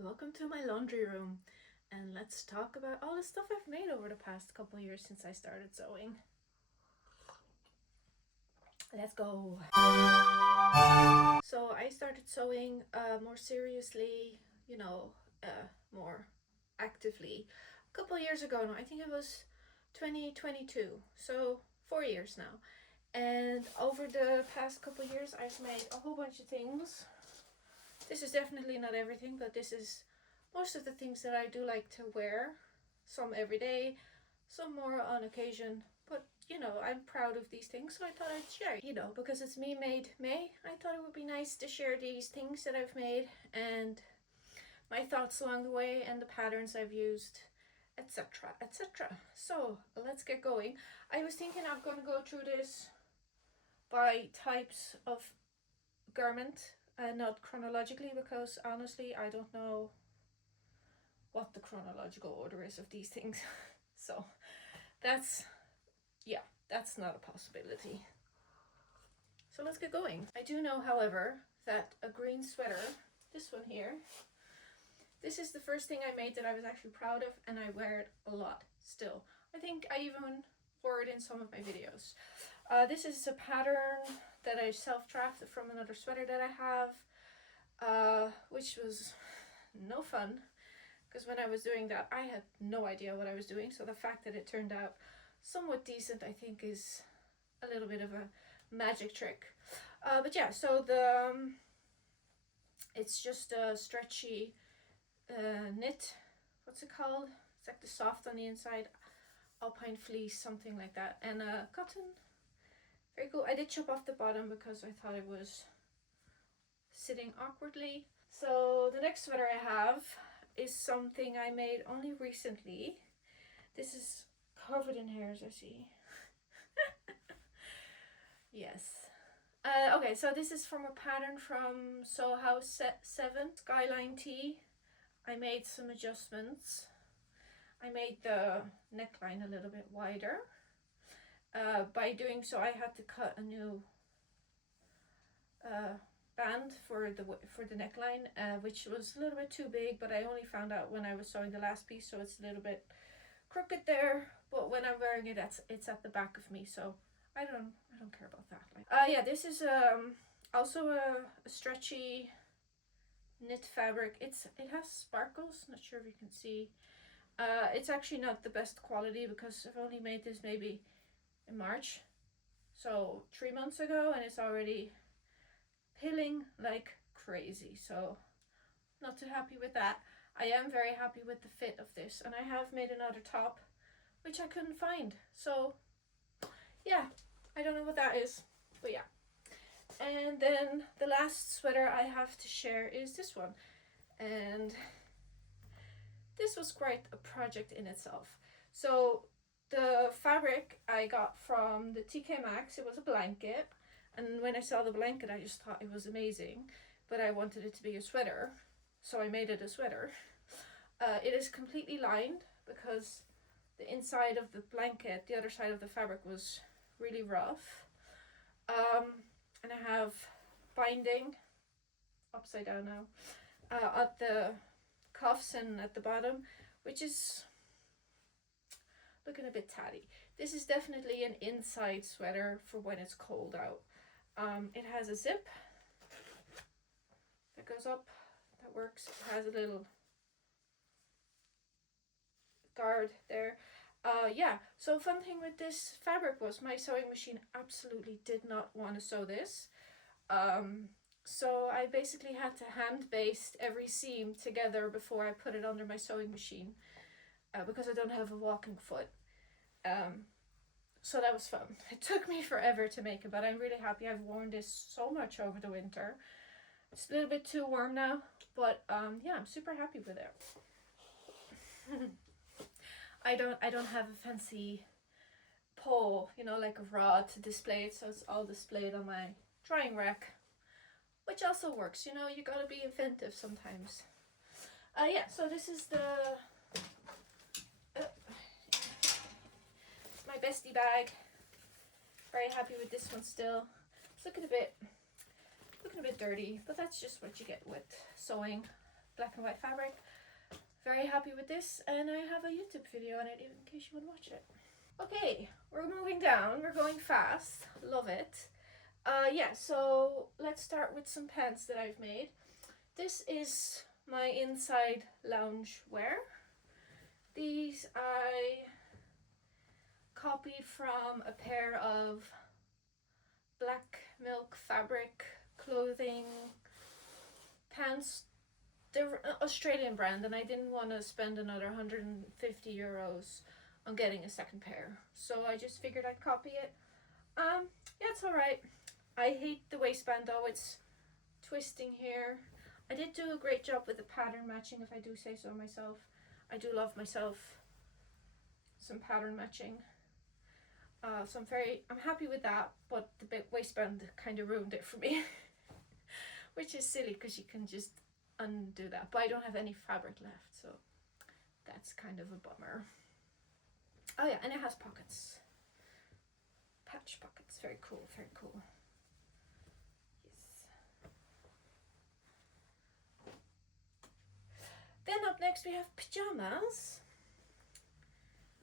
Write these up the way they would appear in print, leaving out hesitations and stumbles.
Welcome to my laundry room, and let's talk about all the stuff I've made over the past couple years since I started sewing. Let's go! So I started sewing more seriously, more actively a couple years ago now. I think it was 2022, so 4 years now. And over the past couple years I've made a whole bunch of things. This is definitely not everything, but this is most of the things that I do like to wear. Some every day, some more on occasion. But, I'm proud of these things, so I thought I'd share. Because it's Me Made May, I thought it would be nice to share these things that I've made and my thoughts along the way and the patterns I've used, etc. etc. So, let's get going. I was thinking I'm going to go through this by types of garment, not chronologically, because honestly I don't know what the chronological order is of these things. So that's not a possibility. So let's get going. I do know, however, that a green sweater, this one here, this is the first thing I made that I was actually proud of, and I wear it a lot still. I think I even wore it in some of my videos. This is a pattern that I self-drafted from another sweater that I have, which was no fun, because when I was doing that I had no idea what I was doing, so the fact that it turned out somewhat decent I think is a little bit of a magic trick. But yeah, so it's just a stretchy knit, what's it called? It's like the soft on the inside, alpine fleece, something like that, and cotton. Very cool. I did chop off the bottom because I thought it was sitting awkwardly. So the next sweater I have is something I made only recently. This is covered in hairs, I see. Yes. Okay, so this is from a pattern from Sew House 7, Skyline Tee. I made some adjustments. I made the neckline a little bit wider. By doing so, I had to cut a new band for the neckline, which was a little bit too big, but I only found out when I was sewing the last piece, so it's a little bit crooked there. But when I'm wearing it, it's at the back of me, so I don't care about that. Yeah, this is also a stretchy knit fabric. It has sparkles. Not sure if you can see. It's actually not the best quality because I've only made this maybe in March, so 3 months ago, and it's already pilling like crazy, so not too happy with that. I am very happy with the fit of this, and I have made another top which I couldn't find, so yeah, I don't know what that is, but yeah. And then the last sweater I have to share is this one, and this was quite a project in itself. So the fabric I got from the TK Maxx, it was a blanket, and when I saw the blanket I just thought it was amazing, but I wanted it to be a sweater, so I made it a sweater. It is completely lined because the inside of the blanket, the other side of the fabric, was really rough. And I have binding upside down now at the cuffs and at the bottom, which is looking a bit tatty. This is definitely an inside sweater for when it's cold out. It has a zip that goes up, that works. It has a little guard there. Yeah, so fun thing with this fabric was my sewing machine absolutely did not want to sew this. So I basically had to hand baste every seam together before I put it under my sewing machine, because I don't have a walking foot. So that was fun. It took me forever to make it, but I'm really happy. I've worn this so much over the winter. It's a little bit too warm now, but yeah, I'm super happy with it. I don't have a fancy pole, like a rod to display it, so it's all displayed on my drying rack, which also works. You gotta be inventive sometimes. Yeah, so this is my bestie bag. Very happy with this one still. It's looking a bit dirty, but that's just what you get with sewing. black and white fabric. Very happy with this, and I have a YouTube video on it in case you want to watch it. Okay, we're moving down, we're going fast, love it. Yeah, so let's start with some pants that I've made. This is my inside lounge wear. These I copied from a pair of black milk fabric clothing pants. They're an Australian brand, and I didn't want to spend another 150 euros on getting a second pair, so I just figured I'd copy it. Yeah, it's alright. I hate the waistband though, it's twisting here. I did do a great job with the pattern matching, if I do say so myself. I do love myself some pattern matching. So I'm happy with that, but the big waistband kind of ruined it for me. Which is silly because you can just undo that, but I don't have any fabric left, so that's kind of a bummer. Oh yeah, and it has pockets. Patch pockets, very cool, very cool. Yes. Then up next we have pajamas.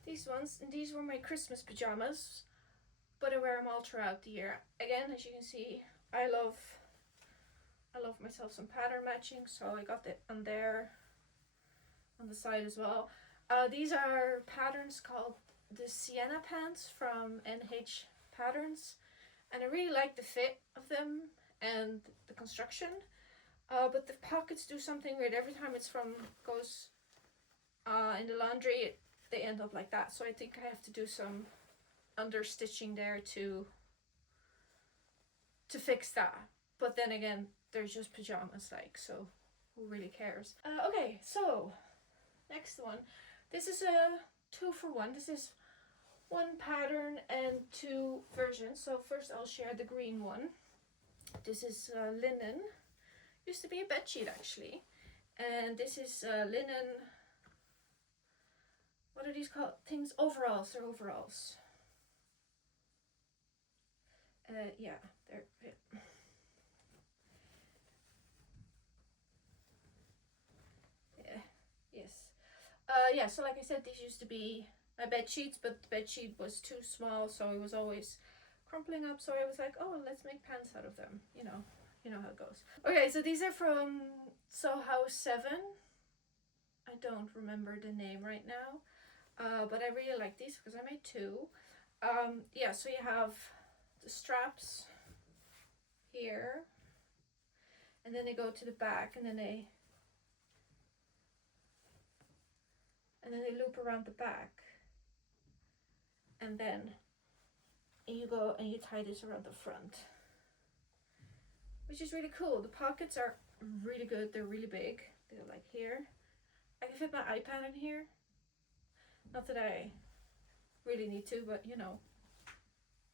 These ones, and these were my Christmas pajamas, but I wear them all throughout the year. Again, as you can see, I love myself some pattern matching, so I got it on there, on the side as well. These are patterns called the Sienna pants from NH Patterns, and I really like the fit of them and the construction, but the pockets do something weird. Every time goes in the laundry, they end up like that, so I think I have to do some understitching there to fix that. But then again, they're just pajamas, like, so who really cares? Okay, so next one. This is a 2-for-1. This is one pattern and two versions. So first I'll share the green one. This is linen. Used to be a bed sheet actually. And this is linen. What are these called? Things? Overalls. They're overalls. Yeah, they're. Yes. Yeah, so like I said, these used to be my bed sheets, but the bed sheet was too small, so it was always crumpling up, so I was like, oh, let's make pants out of them. You know how it goes. Okay, so these are from Sew House 7. I don't remember the name right now, but I really like these because I made two. Yeah, so you have the straps here, and then they go to the back, and then they loop around the back, and then you go and you tie this around the front, which is really cool. The pockets are really good. They're really big. They're like here. I can fit my iPad in here. Not that I really need to, but you know,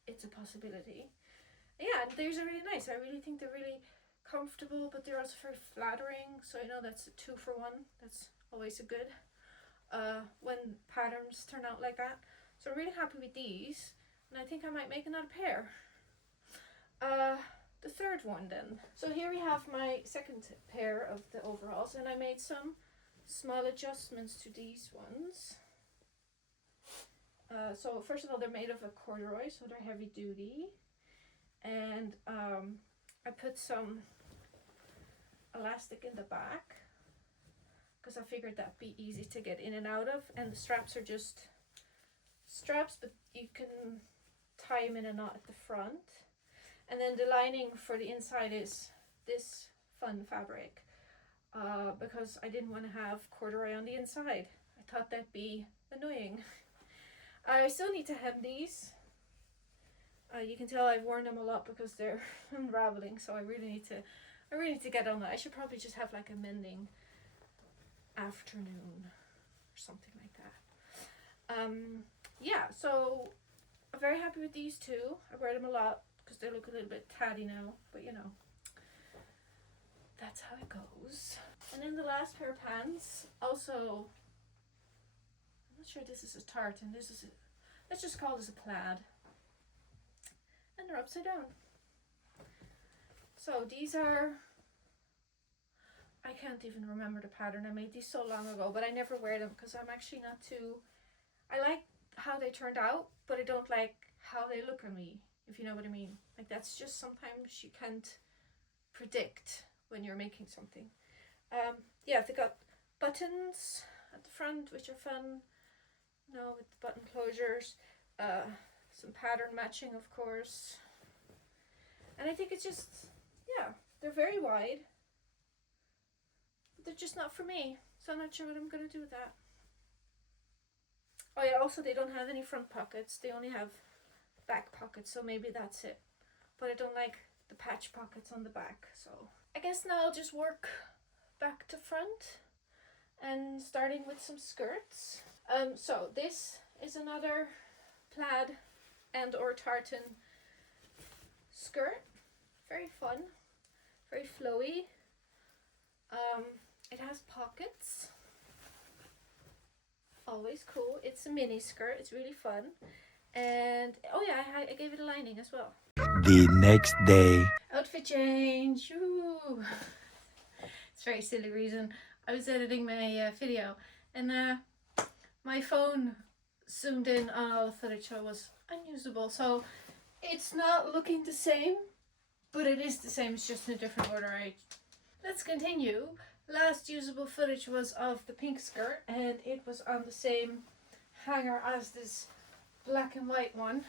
it's a possibility. Yeah, and these are really nice. I really think they're really comfortable, but they're also very flattering. So you know, that's a 2-for-1. That's always a good when patterns turn out like that. So I'm really happy with these, and I think I might make another pair. The third one then. So here we have my second pair of the overalls, and I made some small adjustments to these ones. So first of all, they're made of a corduroy, so they're heavy duty, and I put some elastic in the back because I figured that'd be easy to get in and out of, and the straps are just straps, but you can tie them in a knot at the front. And then the lining for the inside is this fun fabric, because I didn't want to have corduroy on the inside. I thought that'd be annoying. I still need to hem these. You can tell I've worn them a lot because they're unraveling, so I really need to get on that. I should probably just have like a mending afternoon or something like that. Yeah, so I'm very happy with these two. I wear them a lot because they look a little bit tatty now, but you know, that's how it goes. And then the last pair of pants, also, I'm not sure this is a tartan, let's just call this a plaid. And they're upside down. So these are I can't even remember the pattern. I made these so long ago, but I never wear them because I'm actually not too, I like how they turned out, but I don't like how they look on me, if you know what I mean. Like, that's just sometimes you can't predict when you're making something. Yeah, they got buttons at the front, which are fun, you know, with the button closures. Some pattern matching, of course. And I think it's just, yeah, they're very wide, but they're just not for me. So I'm not sure what I'm going to do with that. Oh yeah, also they don't have any front pockets. They only have back pockets, so maybe that's it. But I don't like the patch pockets on the back, so I guess now I'll just work back to front and starting with some skirts. So this is another plaid and or tartan skirt. Very fun, very flowy. It has pockets. Always cool. It's a mini skirt. It's really fun. And oh yeah, I gave it a lining as well. The next day. Outfit change. Ooh. It's a very silly reason. I was editing my video and my phone zoomed in on all the footage, so it was unusable. So it's not looking the same, but it is the same. It's just in a different order. Let's continue. Last usable footage was of the pink skirt, and it was on the same hanger as this black and white one.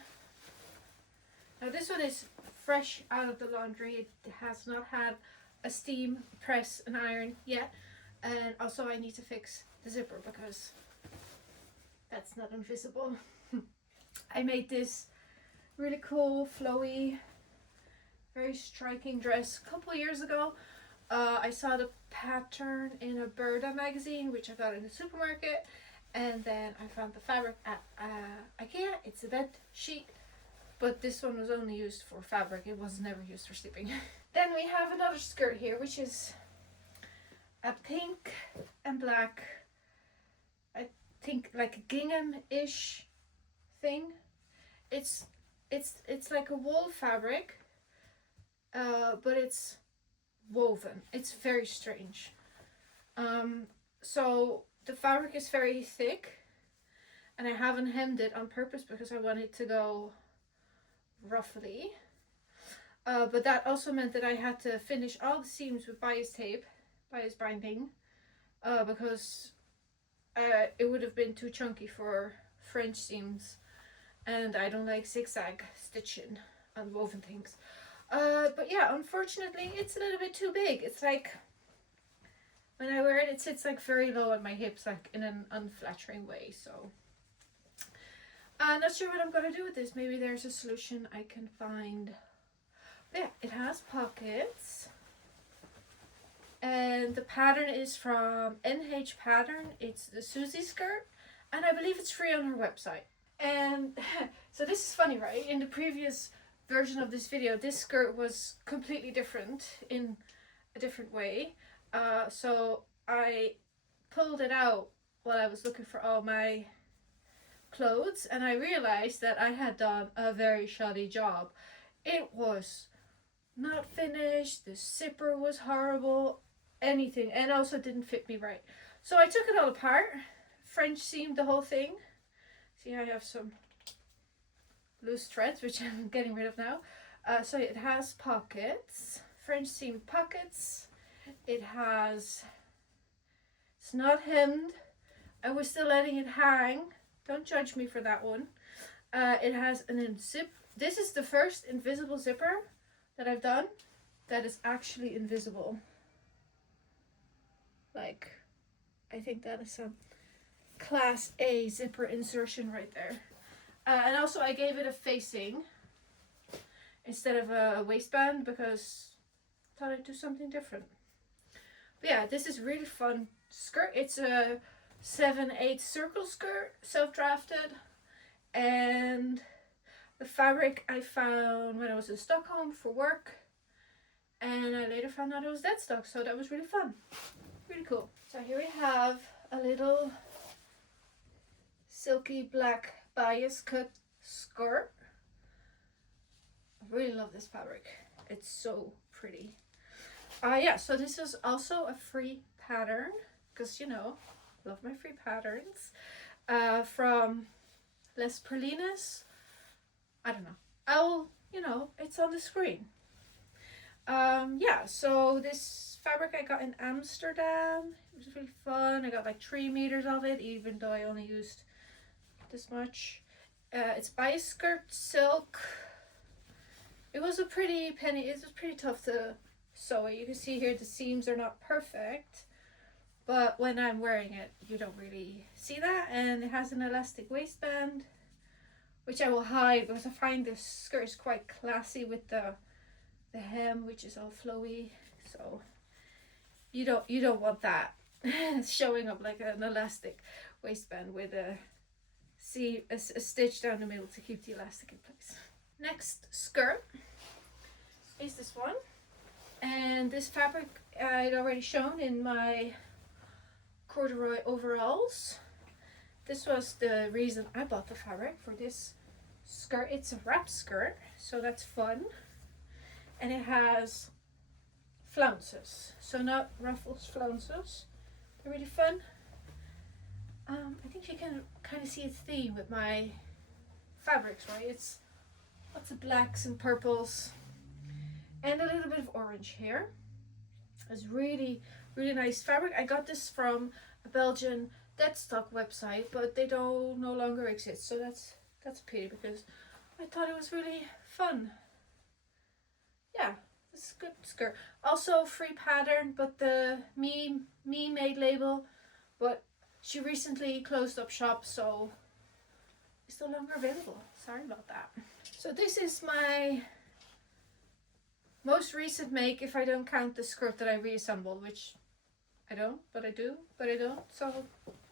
Now this one is fresh out of the laundry. It has not had a steam, press and iron yet, and also I need to fix the zipper because that's not invisible. I made this really cool, flowy, very striking dress a couple years ago. I saw the pattern in a Berda magazine, which I got in the supermarket, and then I found the fabric at IKEA. It's a bed sheet, but this one was only used for fabric. It was never used for sleeping. Then we have another skirt here, which is a pink and black, I think like a gingham-ish thing. It's like a wool fabric, but it's woven. It's very strange. So the fabric is very thick, and I haven't hemmed it on purpose because I want it to go roughly. But that also meant that I had to finish all the seams with bias tape, bias binding, because it would have been too chunky for French seams, and I don't like zigzag stitching on woven things. But yeah, unfortunately it's a little bit too big. It's like, when I wear it, it sits like very low on my hips, like in an unflattering way. So I'm not sure what I'm gonna do with this. Maybe there's a solution I can find. But yeah, it has pockets, and the pattern is from NH Pattern. It's the Susie skirt, and I believe it's free on her website. And so this is funny, right? In the previous version of this video, this skirt was completely different in a different way. So I pulled it out while I was looking for all my clothes, and I realized that I had done a very shoddy job. It was not finished, the zipper was horrible, anything, and also didn't fit me right. So I took it all apart, French seamed the whole thing. See, I have some loose threads, which I'm getting rid of now. So it has pockets, French seamed pockets. It's not hemmed. I was still letting it hang. Don't judge me for that one. It has an zip. This is the first invisible zipper that I've done that is actually invisible. Like, I think that is a class A zipper insertion right there. And also I gave it a facing instead of a waistband because I thought I'd do something different. But yeah, this is really fun skirt. It's a 7/8 circle skirt, self-drafted, and the fabric I found when I was in Stockholm for work, and I later found out it was dead stock, so that was really fun, really cool. So here we have a little silky black bias cut skirt. I really love this fabric. It's so pretty. Yeah, so this is also a free pattern, because you know, love my free patterns. From Les Perlinas. I don't know. I'll, you know, it's on the screen. Yeah, so this fabric I got in Amsterdam. It was really fun. I got like 3 meters of it, even though I only used this much. It's bias skirt silk. It was a pretty penny. It was pretty tough to sew it. You can see here the seams are not perfect, but when I'm wearing it, you don't really see that. And it has an elastic waistband, which I will hide because I find this skirt is quite classy with the hem, which is all flowy. So you don't want that showing up like an elastic waistband with a stitch down the middle to keep the elastic in place. Next skirt is this one, and this fabric I'd already shown in my corduroy overalls. This was the reason I bought the fabric for this skirt. It's a wrap skirt, so that's fun, and it has flounces, so not ruffles, flounces. They're really fun. I think you can kind of see a theme with my fabrics, right? It's lots of blacks and purples and a little bit of orange here. It's really nice fabric. I got this from a Belgian deadstock website, but they no longer exist, so that's a pity because I thought it was really fun. Yeah, it's a good skirt. Also free pattern, but the me made label, but she recently closed up shop, so it's no longer available. Sorry about that. So this is my most recent make, if I don't count the skirt that I reassembled, which I don't, but I do, but I don't, so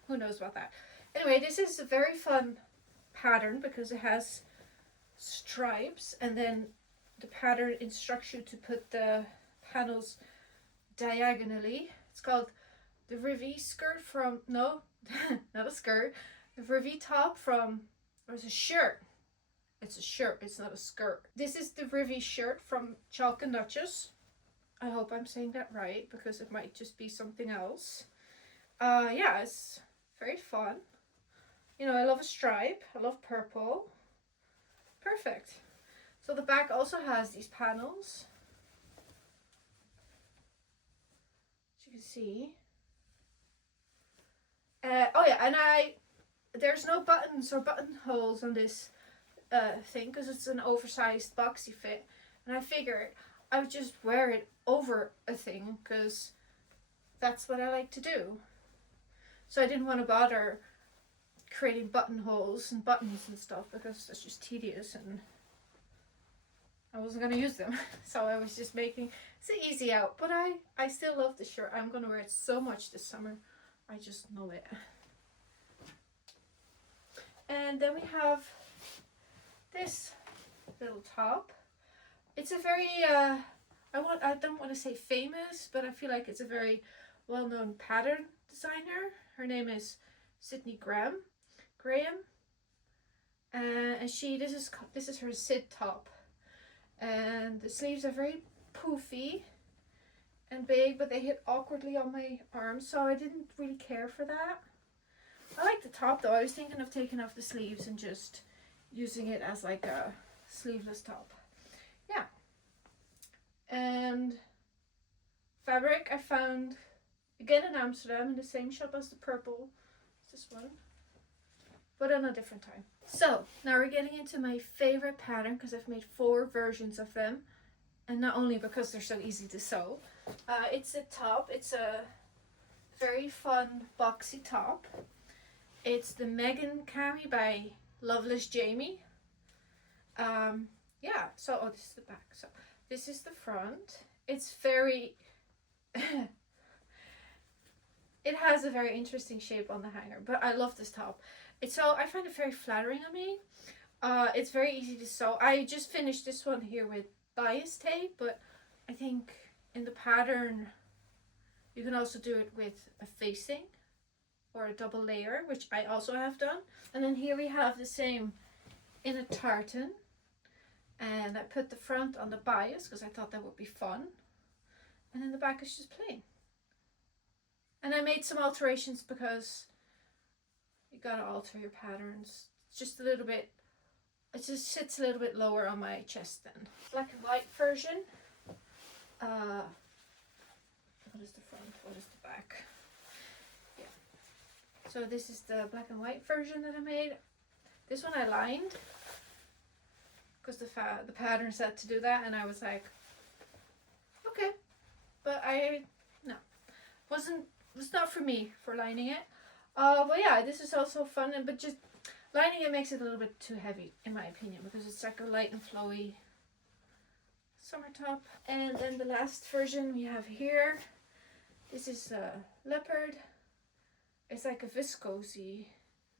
who knows about that. Anyway, this is a very fun pattern because it has stripes, and then the pattern instructs you to put the panels diagonally. It's called the Rivi skirt from, no, not a skirt, the Rivi top from, or it's a shirt. It's a shirt, it's not a skirt. This is the Rivi shirt from Chalk and Notches. I hope I'm saying that right, because it might just be something else. Yeah, it's very fun. You know, I love a stripe. I love purple. Perfect. So the back also has these panels, as you can see. Oh yeah, and there's no buttons or buttonholes on this thing because it's an oversized boxy fit, and I figured I would just wear it over a thing because that's what I like to do. So I didn't want to bother creating buttonholes and buttons and stuff because that's just tedious and I wasn't going to use them. So I was just making it's an easy out, but I still love the shirt. I'm going to wear it so much this summer. I just know it. And then we have this little top. It's a very I don't want to say famous, but I feel like it's a very well-known pattern designer. Her name is Sydney Graham, and this is her Sid top, and the sleeves are very poofy and big, but they hit awkwardly on my arms, so I didn't really care for that. I like the top though. I was thinking of taking off the sleeves and just using it as like a sleeveless top. Yeah. And fabric I found again in Amsterdam in the same shop as the purple. It's this one, but on a different time. So now we're getting into my favorite pattern because I've made 4 versions of them, and not only because they're so easy to sew. It's a top. It's a very fun boxy top. It's the Megan Cami by Loveless Jamie. Yeah, so this is the back. So this is the front. It's very it has a very interesting shape on the hanger, but I love this top. I find it very flattering on me. It's very easy to sew. I just finished this one here with bias tape, but I think in the pattern you can also do it with a facing or a double layer, which I also have done. And then here we have the same in a tartan, and I put the front on the bias because I thought that would be fun, And then the back is just plain. And I made some alterations because you gotta alter your patterns. It's just a little bit, it just sits a little bit lower on my chest then. Black and white version. What is the front? What is the back? Yeah. So this is the black and white version that I made. This one I lined because the pattern said to do that, and I was like, okay, but was not for me for lining it. But yeah, this is also fun, but just lining it makes it a little bit too heavy in my opinion, because it's like a light and flowy summer top. And then the last version we have here, this is a leopard. It's like a viscosy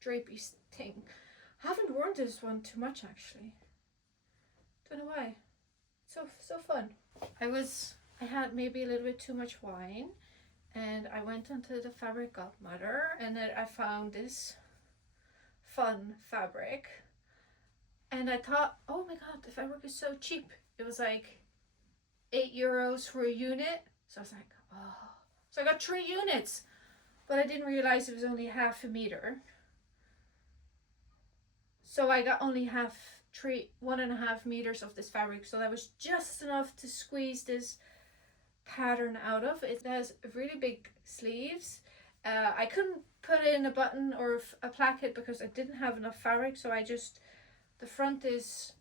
drapey thing. I haven't worn this one too much actually. Don't know why. So fun. I had maybe a little bit too much wine, and I went onto the Fabric Godmother, and then I found this fun fabric, and I thought, oh my god, the fabric is so cheap. It was like €8 for a unit, so I was like, oh. So I got 3 units, but I didn't realize it was only half a meter. So I got only 1.5 meters of this fabric, so that was just enough to squeeze this pattern out of. It has really big sleeves. I couldn't put in a button or a placket because I didn't have enough fabric, so the front is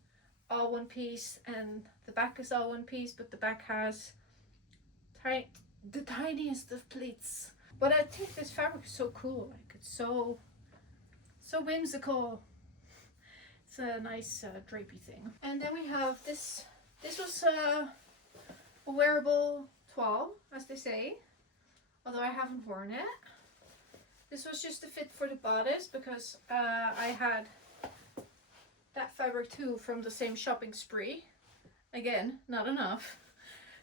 all one piece and the back is all one piece, but the back has the tiniest of pleats. But I think this fabric is so cool, like it's so whimsical. It's a nice drapey thing. And then we have this. This was a wearable toile, as they say, although I haven't worn it. This was just a fit for the bodice because I had that fabric too from the same shopping spree. Again, not enough.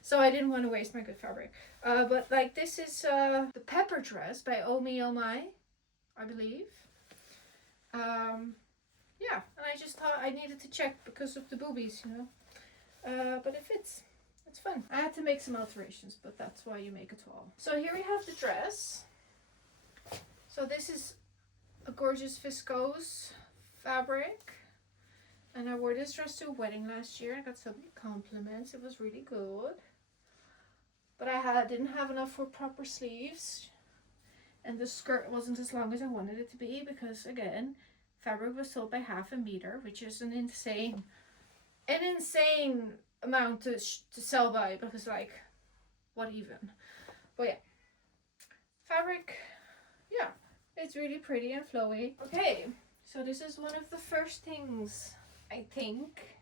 So I didn't want to waste my good fabric. But like this is the Pepper Dress by Oh Me Oh My, I believe. Yeah, and I just thought I needed to check because of the boobies, you know. But it fits. It's fun. I had to make some alterations, but that's why you make a toile. So here we have the dress. So this is a gorgeous viscose fabric. And I wore this dress to a wedding last year. I got so many compliments. It was really good. But I didn't have enough for proper sleeves. And the skirt wasn't as long as I wanted it to be because, again, fabric was sold by half a meter, which is an insane amount to sell by, because like, what even? But yeah, fabric, yeah, it's really pretty and flowy. Okay, so this is one of the first things, I think.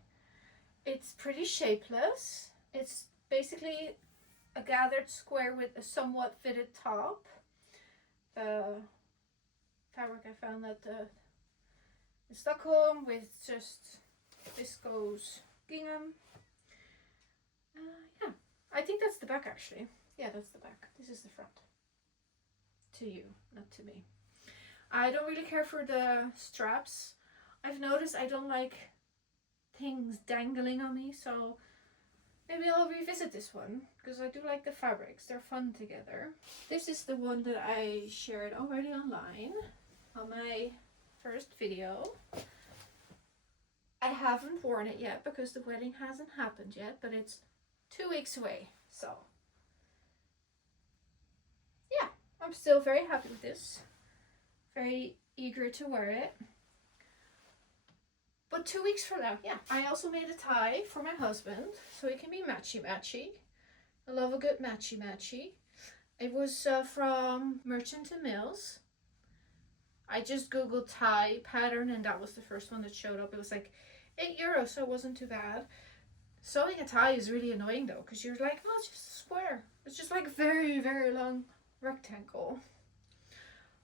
It's pretty shapeless. It's basically a gathered square with a somewhat fitted top. The fabric I found at in Stockholm with just viscose gingham. Yeah, I think that's the back actually. Yeah, that's the back. This is the front. To you, not to me. I don't really care for the straps. I've noticed I don't like things dangling on me, so maybe I'll revisit this one because I do like the fabrics. They're fun together. This is the one that I shared already online on my first video. I haven't worn it yet because the wedding hasn't happened yet, but it's 2 weeks away, so yeah, I'm still very happy with this. Very eager to wear it. But 2 weeks from now, yeah. I also made a tie for my husband, so it can be matchy-matchy. I love a good matchy-matchy. It was from Merchant & Mills. I just googled tie pattern and that was the first one that showed up. It was like €8, so it wasn't too bad. Sewing a tie is really annoying though, because you're like, oh, it's just a square. It's just like a very, very long rectangle.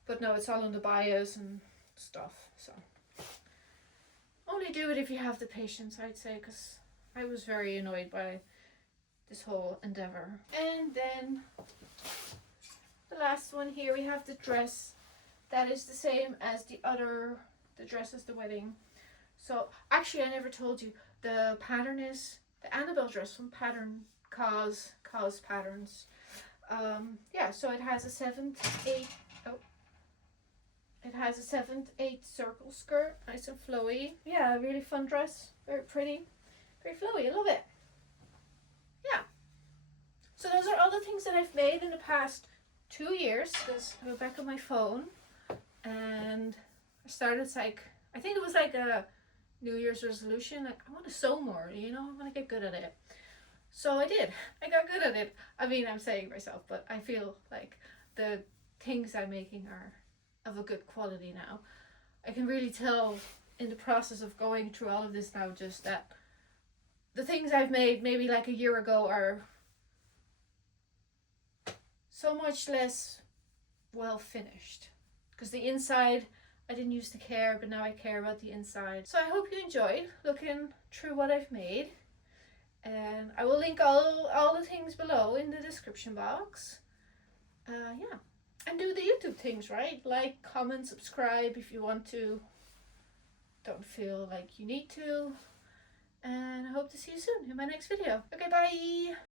But no, it's all on the bias and stuff, so. Only do it if you have the patience, I'd say, because I was very annoyed by this whole endeavor. And then the last one here, we have the dress. That is the same as the dress as the wedding. So actually I never told you, the pattern is the Annabelle dress from Pattern Cause house patterns. Yeah, so it has a 7th, 8th, oh, it has a 7th, 8th circle skirt, nice and flowy. Yeah, really fun dress, very pretty, very flowy, I love it. Yeah, so those are all the things that I've made in the past 2 years. Because I go back on my phone, and I started, like, I think it was like a New Year's resolution, like, I want to sew more, you know, I want to get good at it. So I did. I got good at it. I mean, I'm saying myself, but I feel like the things I'm making are of a good quality now. I can really tell in the process of going through all of this now, just that the things I've made maybe like a year ago are so much less well finished. Because the inside, I didn't used to care, but now I care about the inside. So I hope you enjoyed looking through what I've made. And I will link all the things below in the description box. Yeah, and do the YouTube things, right? Like, comment, subscribe if you want to. Don't feel like you need to. And I hope to see you soon in my next video. Okay, bye!